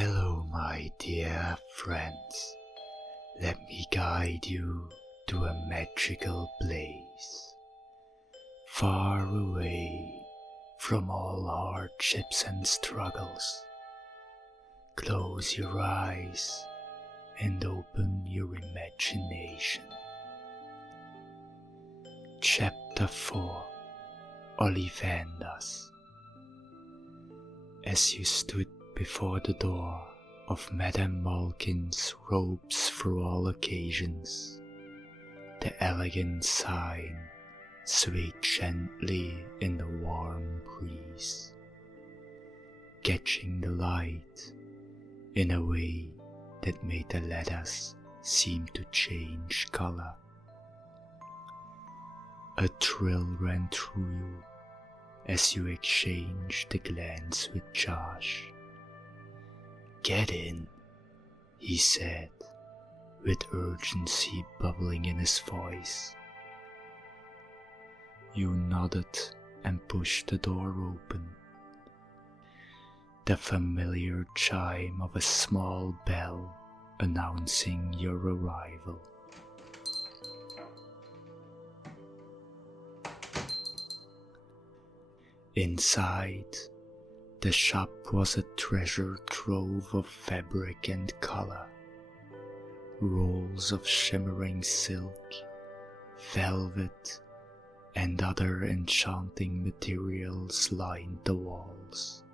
Hello, my dear friends. Let me guide you to a magical place, far away from all hardships and struggles. Close your eyes and open your imagination. Chapter 4 Ollivander. As you stood before the door of Madame Malkin's robes for all occasions, the elegant sign swayed gently in the warm breeze, catching the light in a way that made the letters seem to change color. A thrill ran through you as you exchanged a glance with Josh. "Get in," he said, with urgency bubbling in his voice. You nodded and pushed the door open. The familiar chime of a small bell announcing your arrival. Inside, the shop was a treasure trove of fabric and color. Rolls of shimmering silk, velvet, and other enchanting materials lined the walls,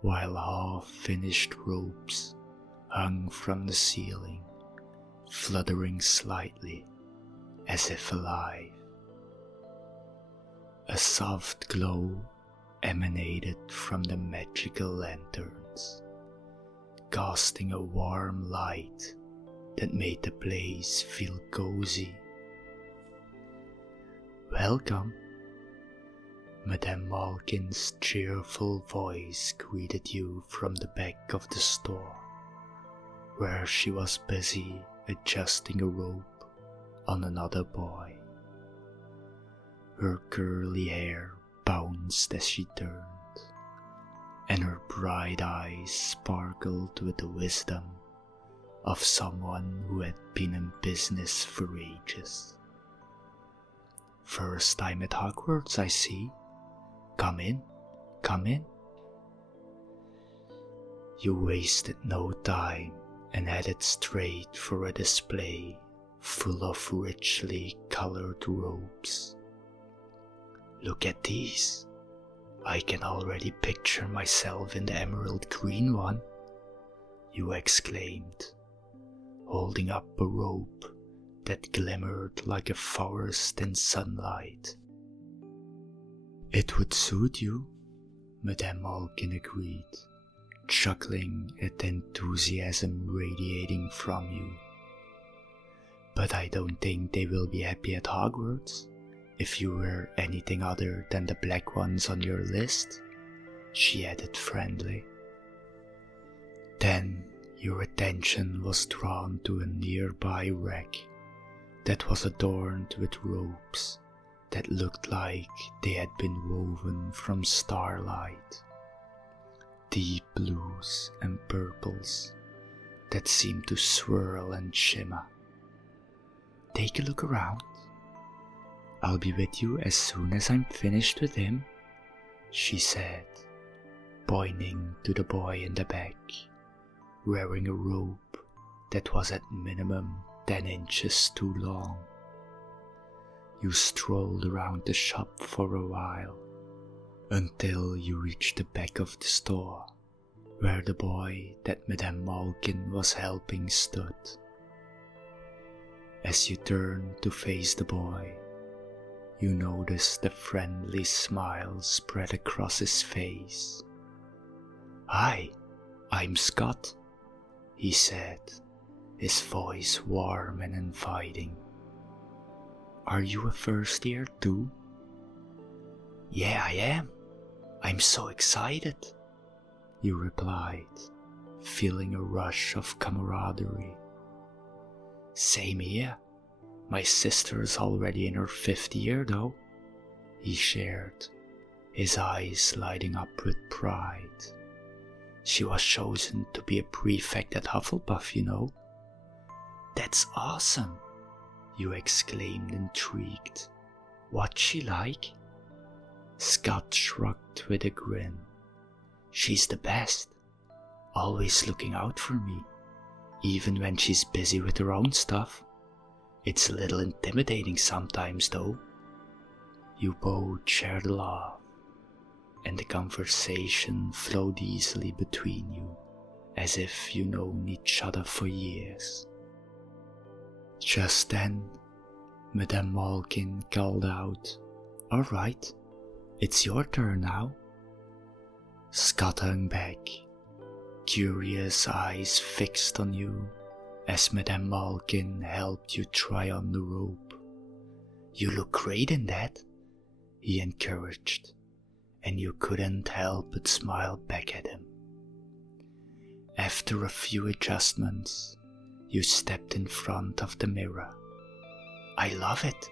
while half-finished ropes hung from the ceiling, fluttering slightly as if alive. A soft glow emanated from the magical lanterns, casting a warm light that made the place feel cozy. "Welcome." Madame Malkin's cheerful voice greeted you from the back of the store, where she was busy adjusting a rope on another boy. Her curly hair bounced as she turned, and her bright eyes sparkled with the wisdom of someone who had been in business for ages. "First time at Hogwarts, I see. Come in, come in." You wasted no time and headed straight for a display full of richly colored robes. "Look at these. I can already picture myself in the emerald green one," you exclaimed, holding up a robe that glimmered like a forest in sunlight. "It would suit you," Madame Malkin agreed, chuckling at the enthusiasm radiating from you. "But I don't think they will be happy at Hogwarts if you wear anything other than the black ones on your list," she added friendly. Then your attention was drawn to a nearby rack that was adorned with robes that looked like they had been woven from starlight. Deep blues and purples that seemed to swirl and shimmer. "Take a look around. I'll be with you as soon as I'm finished with him," she said, pointing to the boy in the back, wearing a robe that was at minimum 10 inches too long. You strolled around the shop for a while, until you reached the back of the store, where the boy that Madame Malkin was helping stood. As you turned to face the boy, you noticed the friendly smile spread across his face. "Hi, I'm Scott," he said, his voice warm and inviting. "Are you a first year too?" "Yeah, I am. I'm so excited," you replied, feeling a rush of camaraderie. "Same here. My sister's already in her 5th year though," he shared, his eyes lighting up with pride. She was chosen to be a prefect at Hufflepuff, you know. That's awesome, you exclaimed, intrigued. What's she like? Scott shrugged with a grin. She's the best, always looking out for me, even when she's busy with her own stuff. It's a little intimidating sometimes, though. You both shared a laugh, and the conversation flowed easily between you, as if you known each other for years. Just then, Madame Malkin called out, "All right, it's your turn now." Scott hung back, curious eyes fixed on you, as Madame Malkin helped you try on the robe. "You look great in that," he encouraged, and you couldn't help but smile back at him. After a few adjustments, you stepped in front of the mirror. "I love it.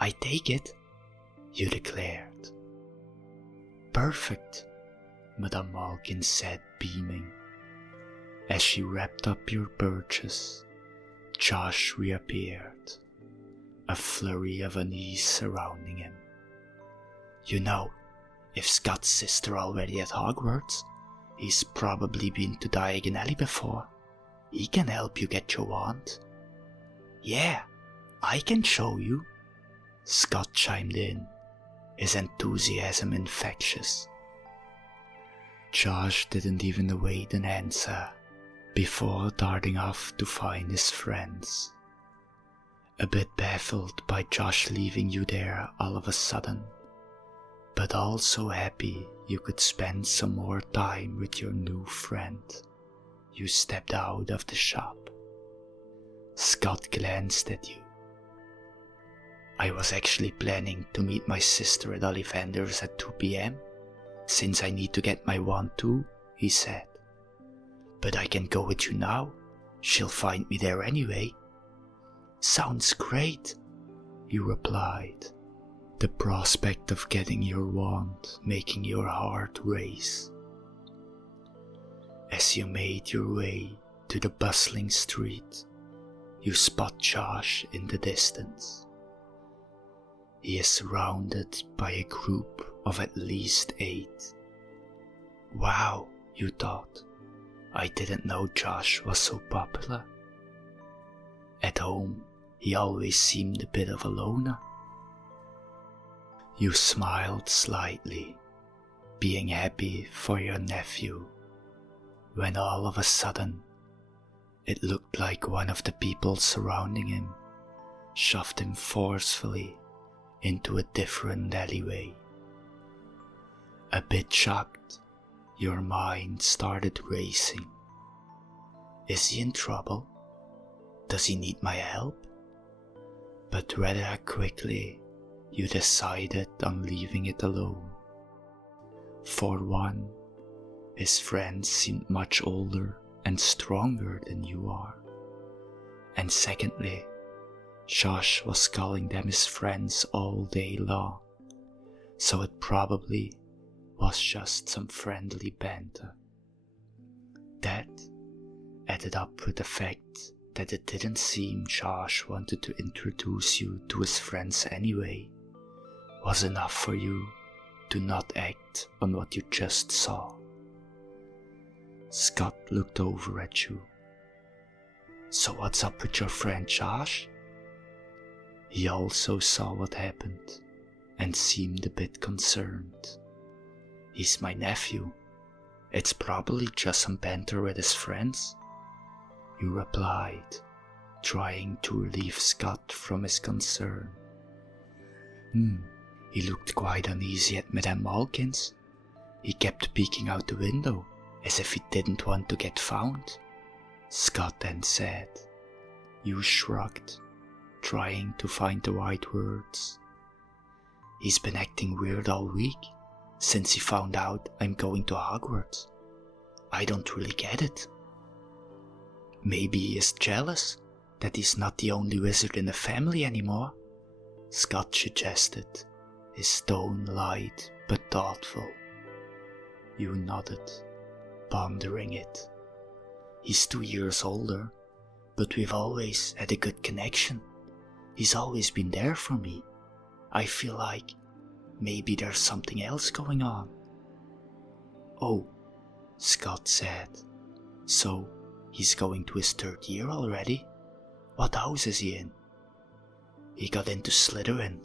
I take it," you declared. "Perfect," Madame Malkin said, beaming. As she wrapped up your purchase, Josh reappeared, a flurry of unease surrounding him. "You know, if Scott's sister already at Hogwarts, he's probably been to Diagon Alley before. He can help you get your wand." "Yeah, I can show you," Scott chimed in, his enthusiasm infectious. Josh didn't even await an answer before darting off to find his friends. A bit baffled by Josh leaving you there all of a sudden, but also happy you could spend some more time with your new friend, you stepped out of the shop. Scott glanced at you. "I was actually planning to meet my sister at Ollivander's at 2 p.m, since I need to get my wand too," he said. "But I can go with you now. She'll find me there anyway." "Sounds great," you replied, the prospect of getting your wand making your heart race. As you made your way to the bustling street, you spot Josh in the distance. He is surrounded by a group of at least 8. "Wow," you thought. "I didn't know Josh was so popular." At home, he always seemed a bit of a loner. You smiled slightly, being happy for your nephew, when all of a sudden, it looked like one of the people surrounding him shoved him forcefully into a different alleyway. A bit shocked, your mind started racing. Is he in trouble? Does he need my help? But rather quickly, you decided on leaving it alone. For one, his friends seemed much older and stronger than you are. And secondly, Josh was calling them his friends all day long, so it probably was just some friendly banter. That, added up with the fact that it didn't seem Josh wanted to introduce you to his friends anyway, was enough for you to not act on what you just saw. Scott looked over at you. "So what's up with your friend Josh?" He also saw what happened and seemed a bit concerned. "He's my nephew. It's probably just some banter with his friends," you replied, trying to relieve Scott from his concern. He looked quite uneasy at Madame Malkin's. He kept peeking out the window, as if he didn't want to get found," Scott then said. You shrugged, trying to find the right words. "He's been acting weird all week, since he found out I'm going to Hogwarts. I don't really get it." "Maybe he is jealous that he's not the only wizard in the family anymore," Scott suggested, his tone light but thoughtful. You nodded, pondering it. He's 2 years older, but we've always had a good connection. He's always been there for me. I feel like maybe there's something else going on. Oh, Scott said. So, he's going to his 3rd year already? What house is he in? He got into Slytherin,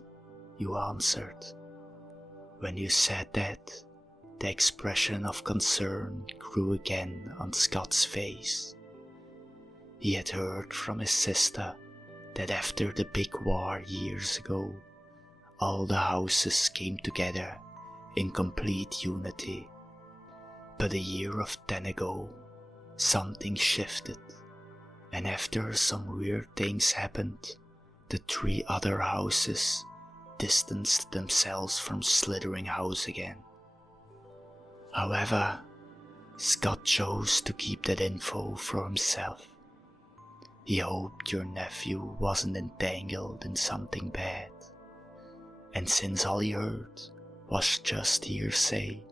you answered. When you said that, the expression of concern grew again on Scott's face. He had heard from his sister that after the big war years ago, all the houses came together in complete unity. But a year of 10 ago, something shifted, and after some weird things happened, the 3 other houses distanced themselves from Slytherin House again. However, Scott chose to keep that info for himself. He hoped your nephew wasn't entangled in something bad, and since all he heard was just hearsay,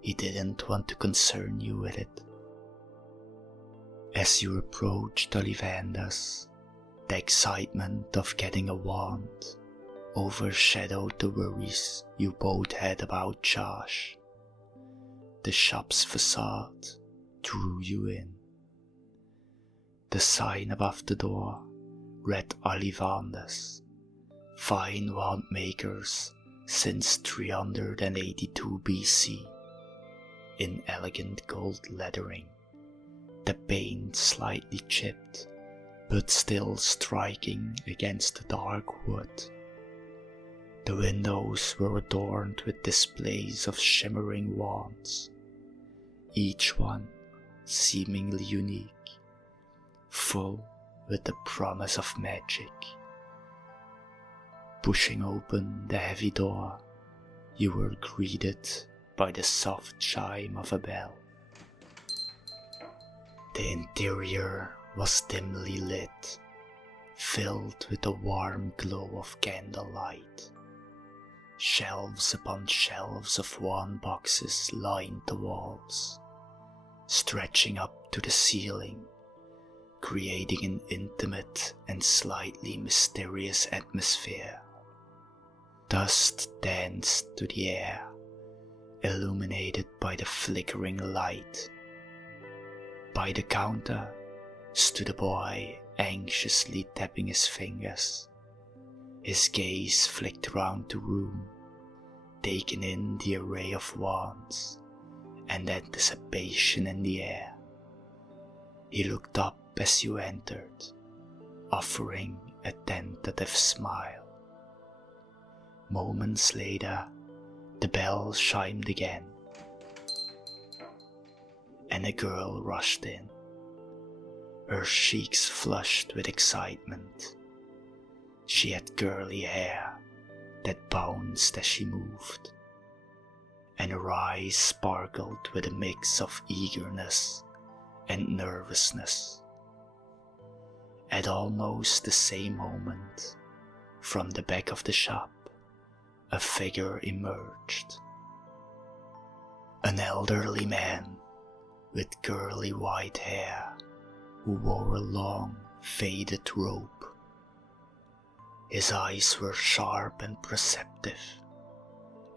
he didn't want to concern you with it. As you approached Ollivander's, the excitement of getting a wand overshadowed the worries you both had about Josh. The shop's facade drew you in. The sign above the door read Ollivander's, fine wand makers since 382 BC, in elegant gold lettering, the paint slightly chipped, but still striking against the dark wood. The windows were adorned with displays of shimmering wands, each one seemingly unique, full with the promise of magic. Pushing open the heavy door, you were greeted by the soft chime of a bell. The interior was dimly lit, filled with the warm glow of candlelight. Shelves upon shelves of wand boxes lined the walls, stretching up to the ceiling, creating an intimate and slightly mysterious atmosphere. Dust danced to the air, illuminated by the flickering light. By the counter stood a boy anxiously tapping his fingers. His gaze flicked around the room, taking in the array of wands and anticipation in the air. He looked up as you entered, offering a tentative smile. Moments later, the bell chimed again, and a girl rushed in, her cheeks flushed with excitement. She had curly hair that bounced as she moved, and her eyes sparkled with a mix of eagerness and nervousness. At almost the same moment, from the back of the shop, a figure emerged. An elderly man with curly white hair who wore a long, faded robe. His eyes were sharp and perceptive,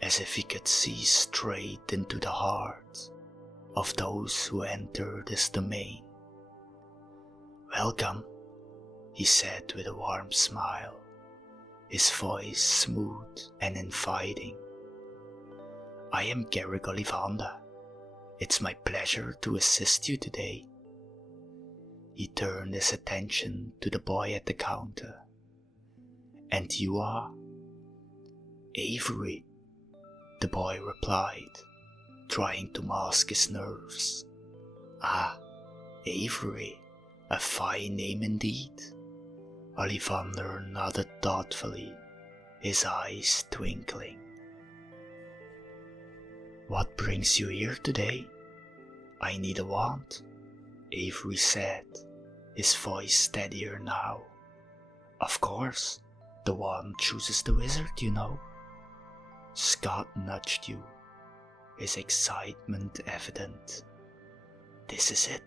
as if he could see straight into the heart of those who entered his domain. "Welcome," he said with a warm smile, his voice smooth and inviting. "I am Garrick Ollivander. It's my pleasure to assist you today." He turned his attention to the boy at the counter. "And you are?" "Avery," the boy replied, trying to mask his nerves. "Ah, Avery, a fine name indeed." Ollivander nodded thoughtfully, his eyes twinkling. "What brings you here today?" "I need a wand," Avery said, his voice steadier now. "Of course, the wand chooses the wizard, you know." Scott nudged you, his excitement evident. This is it.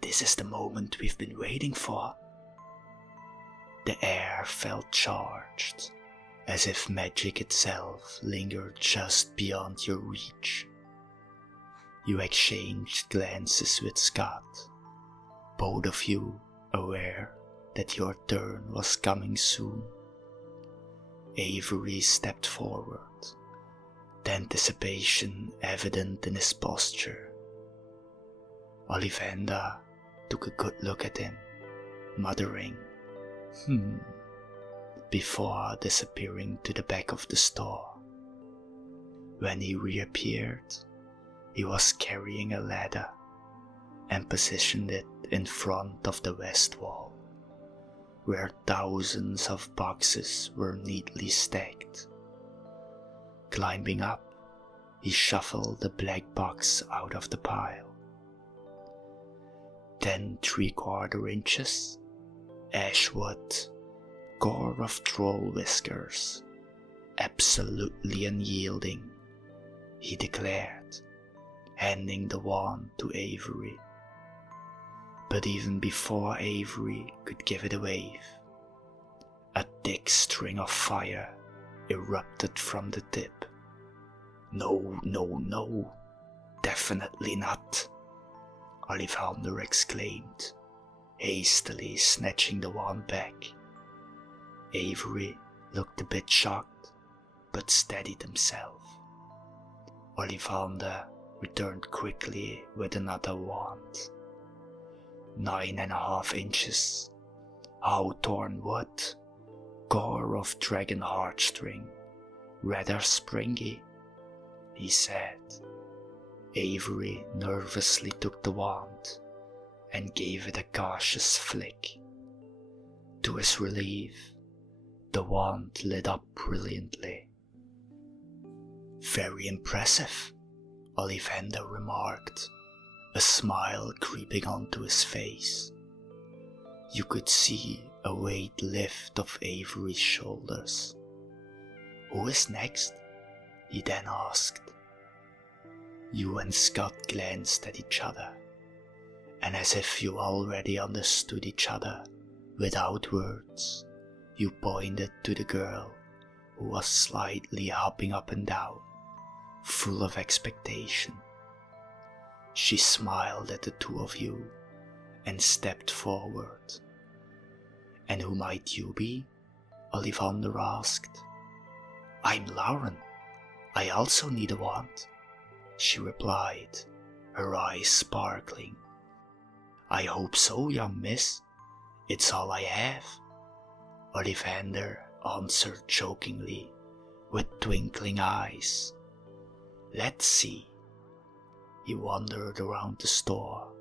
This is the moment we've been waiting for. The air felt charged, as if magic itself lingered just beyond your reach. You exchanged glances with Scott, both of you aware that your turn was coming soon. Avery stepped forward, the anticipation evident in his posture. Ollivander took a good look at him, muttering, before disappearing to the back of the store. When he reappeared, he was carrying a ladder and positioned it in front of the west wall, where thousands of boxes were neatly stacked. Climbing up, he shuffled the black box out of the pile. Then 3/4 inches, ashwood, gore of troll whiskers, absolutely unyielding, he declared, handing the wand to Avery. But even before Avery could give it a wave, a thick string of fire erupted from the tip. No, no, no, definitely not, Ollivander exclaimed, hastily snatching the wand back. Avery looked a bit shocked, but steadied himself. Ollivander returned quickly with another wand. 9.5 inches, hawthorn wood, gore of dragon heartstring, rather springy, he said. Avery nervously took the wand and gave it a cautious flick. To his relief, the wand lit up brilliantly. Very impressive, Ollivander remarked, a smile creeping onto his face. You could see a weight lift off Avery's shoulders. Who is next? He then asked. You and Scott glanced at each other, and as if you already understood each other without words, you pointed to the girl who was slightly hopping up and down, full of expectation. She smiled at the two of you and stepped forward. And who might you be? Ollivander asked. I'm Lauren. I also need a wand, she replied, her eyes sparkling. I hope so, young miss. It's all I have, Ollivander answered jokingly, with twinkling eyes. Let's see. He wandered around the store,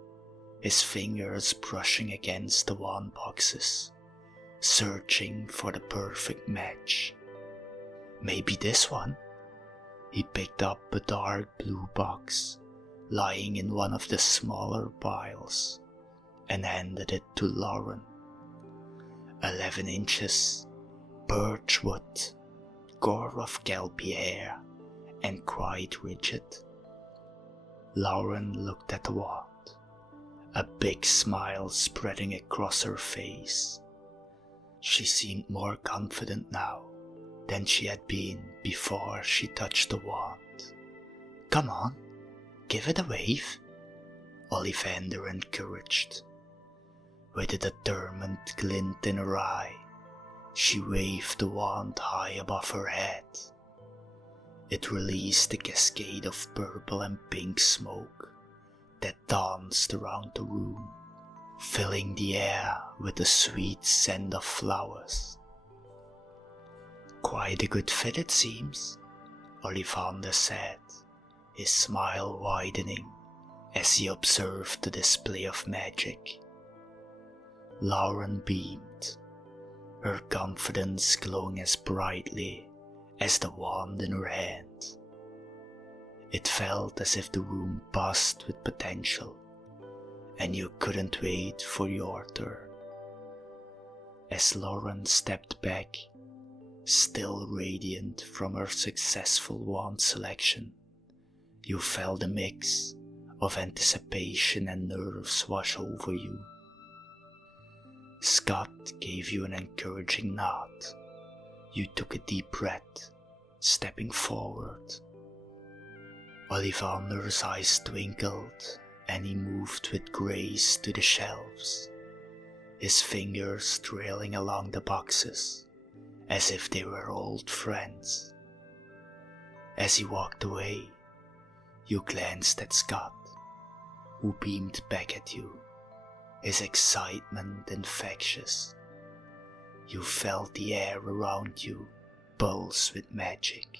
his fingers brushing against the wand boxes, searching for the perfect match. Maybe this one? He picked up a dark blue box lying in one of the smaller piles and handed it to Lauren. 11 inches, birch wood, gore of kelpie hair, and quite rigid. Lauren looked at the wand, a big smile spreading across her face. She seemed more confident now than she had been before she touched the wand. Come on, give it a wave, Ollivander encouraged. With a determined glint in her eye, she waved the wand high above her head. It released a cascade of purple and pink smoke that danced around the room, filling the air with the sweet scent of flowers. Quite a good fit, it seems, Ollivander said, his smile widening as he observed the display of magic. Lauren beamed, her confidence glowing as brightly as the wand in her hand. It felt as if the room buzzed with potential, and you couldn't wait for your turn. As Lauren stepped back, still radiant from her successful wand selection, you felt a mix of anticipation and nerves wash over you. Scott gave you an encouraging nod. You took a deep breath, stepping forward. Ollivander's eyes twinkled and he moved with grace to the shelves, his fingers trailing along the boxes as if they were old friends. As he walked away, you glanced at Scott, who beamed back at you, his excitement infectious. You felt the air around you pulse with magic,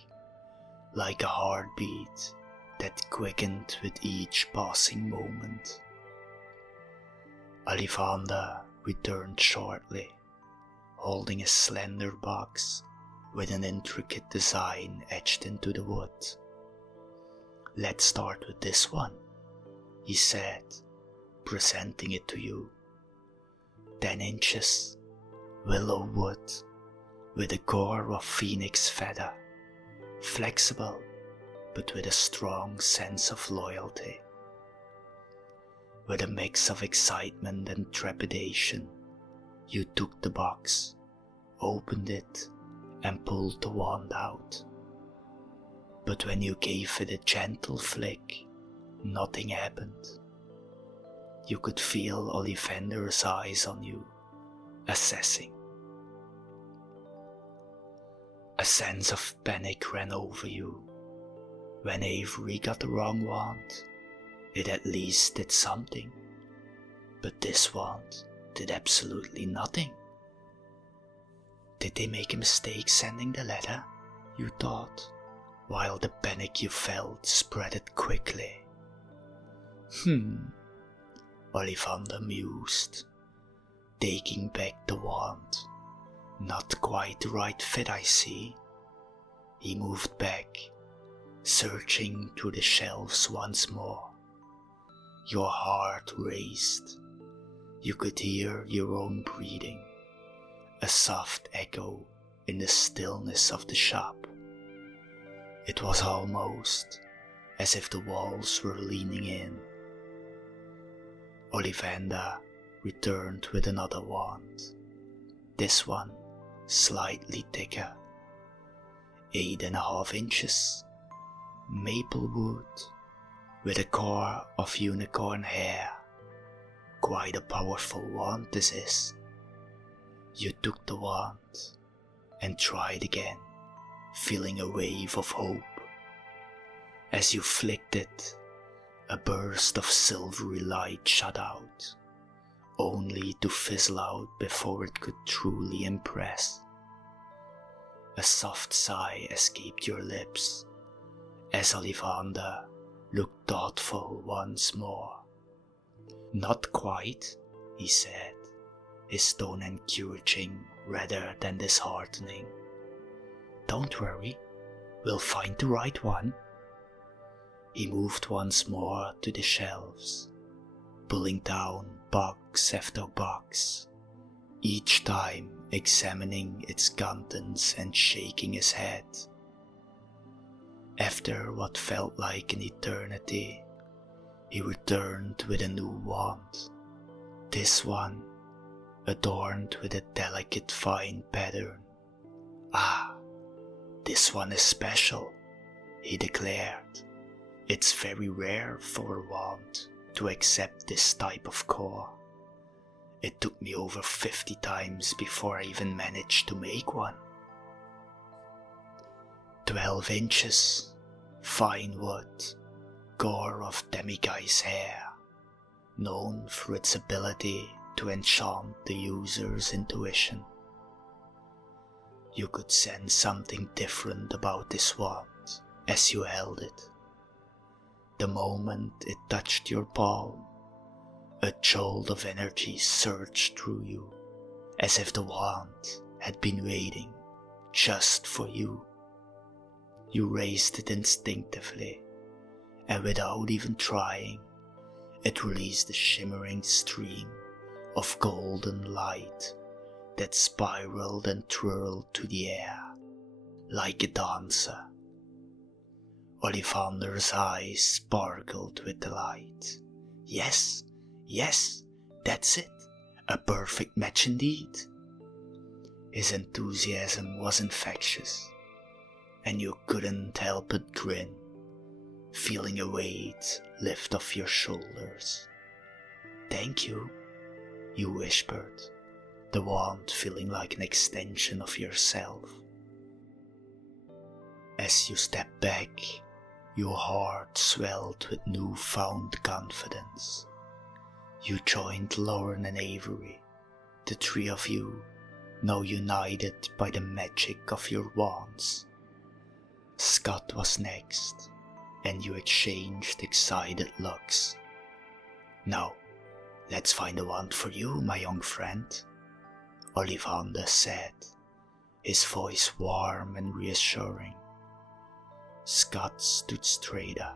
like a heartbeat that quickened with each passing moment. Ollivander returned shortly, holding a slender box with an intricate design etched into the wood. "Let's start with this one," he said, presenting it to you. 10 inches, willow wood, with a core of phoenix feather, flexible but with a strong sense of loyalty. With a mix of excitement and trepidation, you took the box, opened it, and pulled the wand out. But when you gave it a gentle flick, nothing happened. You could feel Ollivander's eyes on you, assessing. A sense of panic ran over you. When Avery got the wrong wand, it at least did something. But this wand did absolutely nothing. Did they make a mistake sending the letter? You thought, while the panic you felt spreaded quickly. Ollivander mused, taking back the wand. Not quite the right fit, I see. He moved back, searching through the shelves once more. Your heart raced. You could hear your own breathing, a soft echo in the stillness of the shop. It was almost as if the walls were leaning in. Ollivander returned with another wand, this one slightly thicker, 8.5 inches, maple wood with a core of unicorn hair. Quite a powerful wand this is. You took the wand and tried again, feeling a wave of hope. As you flicked it, a burst of silvery light shot out, only to fizzle out before it could truly impress. A soft sigh escaped your lips as Ollivander looked thoughtful once more. "Not quite," he said, his tone encouraging rather than disheartening. "Don't worry, we'll find the right one." He moved once more to the shelves, pulling down box after box, each time examining its contents and shaking his head. After what felt like an eternity, he returned with a new wand, this one adorned with a delicate fine pattern. "Ah, this one is special," he declared. "It's very rare for a wand to accept this type of core. It took me over 50 times before I even managed to make one. 12 inches, fine wood, core of demiguy's hair, known for its ability to enchant the user's intuition." You could sense something different about this wand as you held it. The moment it touched your palm, a jolt of energy surged through you, as if the wand had been waiting just for you. You raised it instinctively, and without even trying, it released a shimmering stream of golden light that spiraled and twirled through the air like a dancer. Ollivander's eyes sparkled with delight. Yes, yes, that's it. A perfect match indeed. His enthusiasm was infectious, and you couldn't help but grin, feeling a weight lift off your shoulders. Thank you, you whispered, the wand feeling like an extension of yourself. As you stepped back, your heart swelled with newfound confidence. You joined Lauren and Avery, the three of you, now united by the magic of your wands. Scott was next, and you exchanged excited looks. Now, let's find a wand for you, my young friend, Ollivander said, his voice warm and reassuring. Scott stood straighter,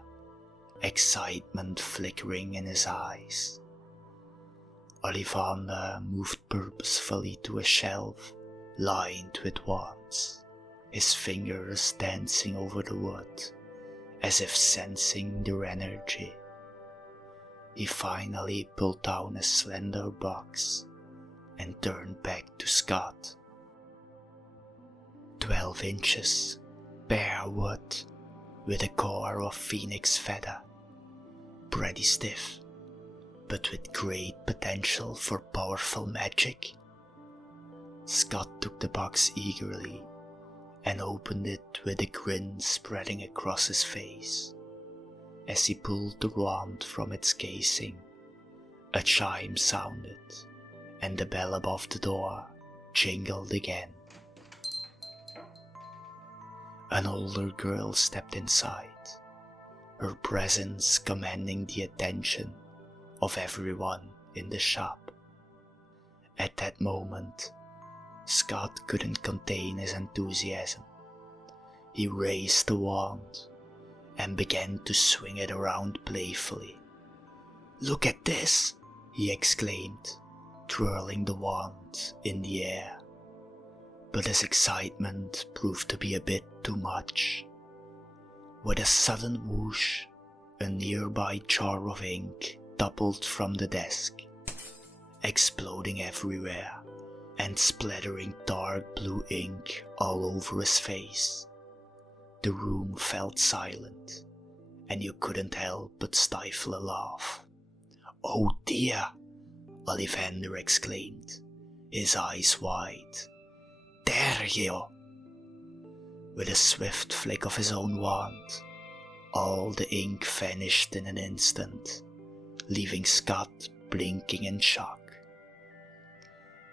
excitement flickering in his eyes. Ollivander moved purposefully to a shelf lined with wands, his fingers dancing over the wood, as if sensing their energy. He finally pulled down a slender box and turned back to Scott. 12 inches, bare wood, with a core of phoenix feather, pretty stiff, but with great potential for powerful magic. Scott took the box eagerly and opened it with a grin spreading across his face. As he pulled the wand from its casing, a chime sounded, and the bell above the door jingled again. An older girl stepped inside, her presence commanding the attention of everyone in the shop. At that moment, Scott couldn't contain his enthusiasm. He raised the wand and began to swing it around playfully. "Look at this!" he exclaimed, twirling the wand in the air. But his excitement proved to be a bit too much. With a sudden whoosh, a nearby jar of ink toppled from the desk, exploding everywhere and splattering dark blue ink all over his face. The room felt silent, and you couldn't help but stifle a laugh. "Oh dear!" Ollivander exclaimed, his eyes wide. "There you!" With a swift flick of his own wand, all the ink vanished in an instant, leaving Scott blinking in shock.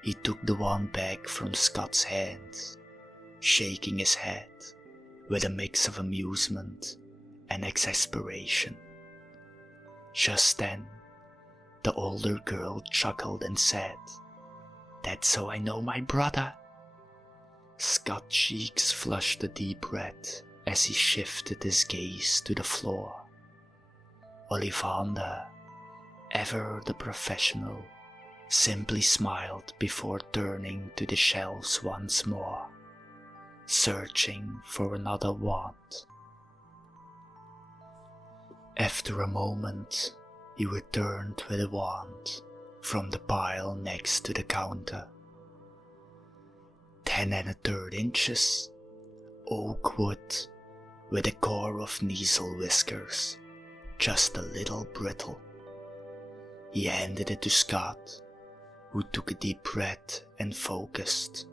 He took the wand back from Scott's hands, shaking his head with a mix of amusement and exasperation. Just then, the older girl chuckled and said, "That's how I know my brother." Scott's cheeks flushed a deep red as he shifted his gaze to the floor. Ollivander, ever the professional, simply smiled before turning to the shelves once more, searching for another wand. After a moment, he returned with a wand from the pile next to the counter. 10 1/3 inches, oak wood, with a core of neasel whiskers, just a little brittle. He handed it to Scott, who took a deep breath and focused,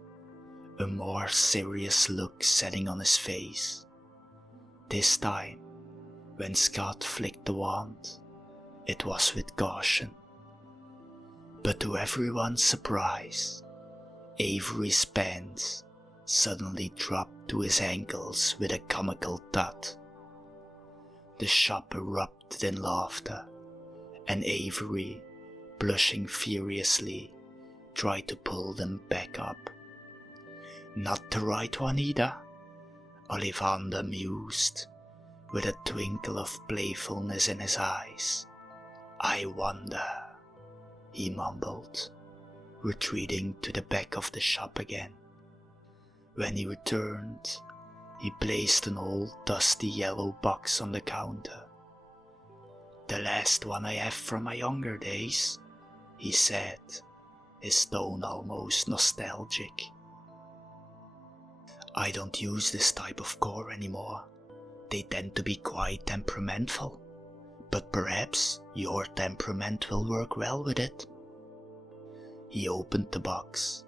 a more serious look setting on his face. This time, when Scott flicked the wand, it was with caution. But to everyone's surprise, Avery's pants suddenly dropped to his ankles with a comical thud. The shop erupted in laughter, and Avery, blushing furiously, tried to pull them back up. "Not the right one either," Ollivander mused, with a twinkle of playfulness in his eyes. "I wonder," he mumbled, retreating to the back of the shop again. When he returned, He placed an old dusty yellow box on the counter. "The last one I have from my younger days," he said, his tone almost nostalgic. "I don't use this type of core anymore. They tend to be quite temperamental, but perhaps your temperament will work well with it." He opened the box,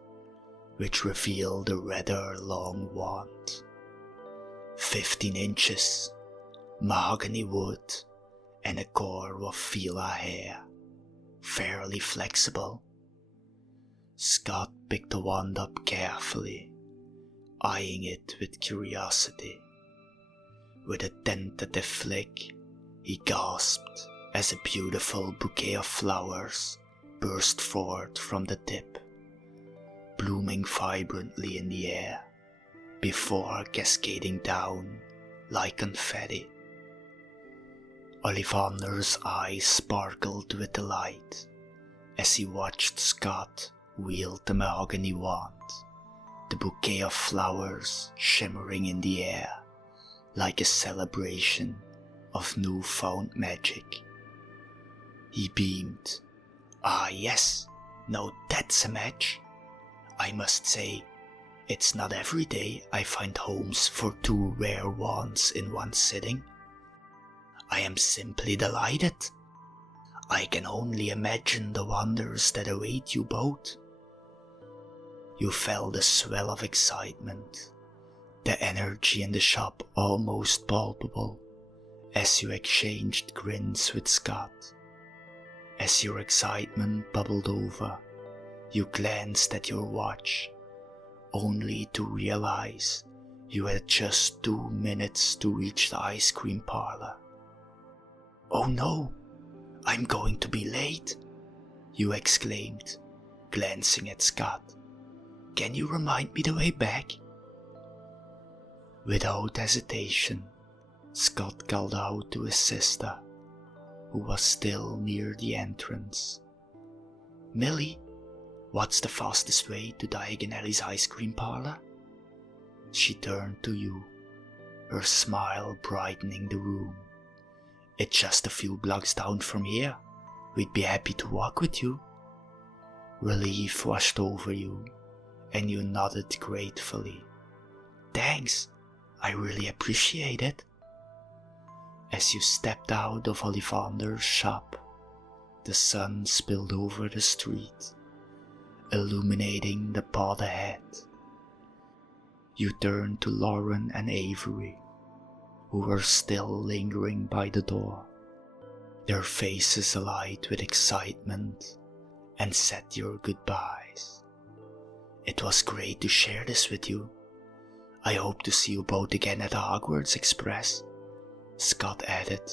which revealed a rather long wand. 15 inches, mahogany wood, and a core of Fila hair, fairly flexible. Scott picked the wand up carefully, eyeing it with curiosity. With a tentative flick, he gasped as a beautiful bouquet of flowers burst forth from the tip, blooming vibrantly in the air, before cascading down like confetti. Ollivander's eyes sparkled with delight as he watched Scott wield the mahogany wand, the bouquet of flowers shimmering in the air like a celebration of newfound magic. He beamed. "Ah yes, now that's a match. I must say, it's not every day I find homes for 2 rare wands in one sitting. I am simply delighted. I can only imagine the wonders that await you both." You felt a swell of excitement, the energy in the shop almost palpable, as you exchanged grins with Scott. As your excitement bubbled over, you glanced at your watch, only to realize you had just 2 minutes to reach the ice cream parlor. "Oh no, I'm going to be late," you exclaimed, glancing at Scott. "Can you remind me the way back?" Without hesitation, Scott called out to his sister, who was still near the entrance. "Millie, what's the fastest way to Diagon Alley's ice cream parlor?" She turned to you, her smile brightening the room. "It's just a few blocks down from here. We'd be happy to walk with you." Relief washed over you, and you nodded gratefully. "Thanks, I really appreciate it." As you stepped out of Ollivander's shop, the sun spilled over the street, illuminating the path ahead. You turned to Lauren and Avery, who were still lingering by the door, their faces alight with excitement, and said your goodbyes. "It was great to share this with you. I hope to see you both again at the Hogwarts Express," Scott added,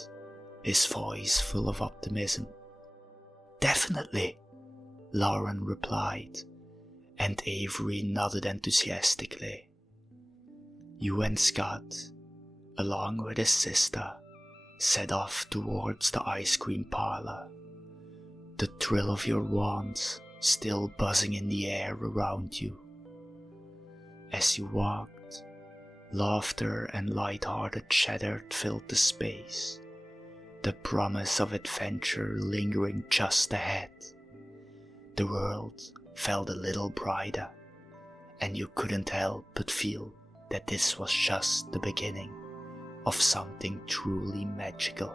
his voice full of optimism. "Definitely," Lauren replied, and Avery nodded enthusiastically. You and Scott, along with his sister, set off towards the ice cream parlor, the thrill of your wands still buzzing in the air around you. As you walked, laughter and light-hearted chatter filled the space, the promise of adventure lingering just ahead. The world felt a little brighter, and you couldn't help but feel that this was just the beginning of something truly magical.